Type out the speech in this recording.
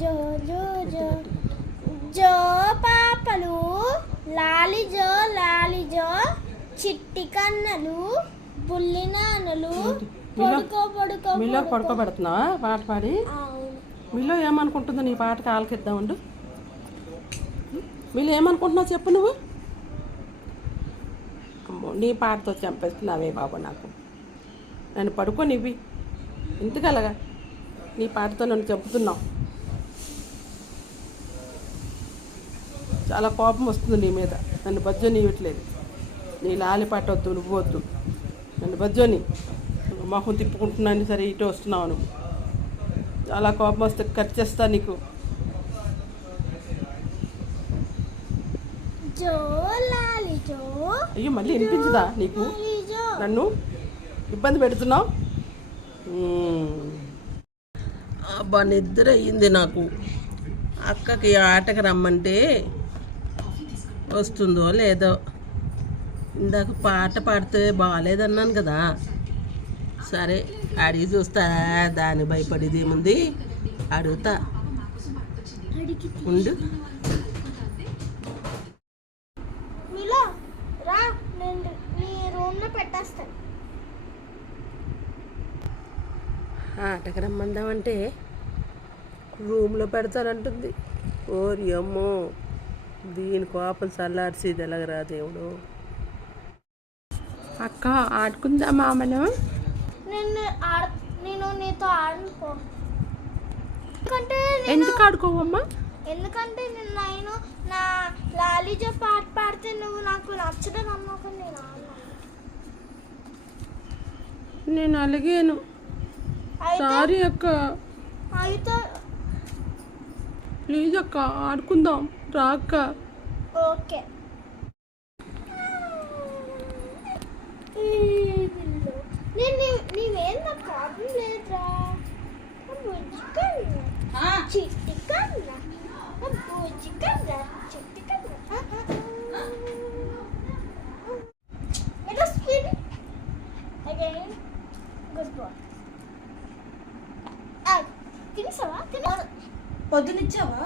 జో జో జో. జో పాపలు లాలి జో లాలి జో. చిట్టి కన్నలు బుల్లి నాన్నలు. పడుకో పడుకో మీలో పాట పాడి. మీలో ఏమనుకుంటుందో నీ పాటకి ఆలకిద్దాం ఉండు. మీలో ఏమనుకుంటున్నావు చెప్పు నువ్వు. అమ్మో నీ పాటతో చంపేస్తున్నావే బాబు నాకు. నన్ను పడుకోనివ్వి. ఎందుకలాగా? నీ పాటతో నన్ను చంపుతున్నావు. చాలా కోపం వస్తుంది నీ మీద. నన్ను బజ్జోని ఇవ్వట్లేదు. నీ లాలి పాట వద్దు నువ్వు వద్దు. నన్ను బజ్జోని మొహం తిప్పుకుంటున్నాను సరే ఇటు వస్తున్నావు నువ్వు. చాలా కోపం వస్తే కట్ చేస్తా నీకు. జో లాలి జో. అయ్యో మళ్ళీ వినిపించదా నీకు? నన్ను ఇబ్బంది పెడుతున్నావు. అబ్బా నిద్ర అయ్యింది నాకు. అక్కకి ఆటకి రమ్మంటే వస్తుందో లేదో. ఇందాక పాట పాడితే బాగాలేదన్నాను కదా. సరే అడిగి చూస్తా. దాని భయపడేది ఏముంది? అడుగుతా. అడిగి ఉండు ఆటకి రమ్మందామంటే రూమ్లో పెడతానంటుంది. ఓరి అమ్మో. దీని కోపం చల్లార్చేది ఎలాగరా దేవుడు? అక్క ఆడుకుందామా మనం నేను ఆడ నేను నీతో ఆడుకో. ఎందుకంటే ఎందుకు ఆడుకోవమ్మా? ఎందుకంటే నేను నేను నా లాలీజో పాట పాడితే నువ్వు నాకు నచ్చడం అన్నాక నేను. నేను అలిగాను. అయితే సారీ అక్క. అయితే ప్లీజ్ అక్క ఆడుకుందాం. రా అక్క. ఓకే. నీవేం ప్రాబ్లం లేదురా. చిట్టి కన్నా బుజ్జి కన్నా చిట్టి కన్నా గుడ్ బాయ్ తినేసావా? తిన పొద్దునిచ్చావా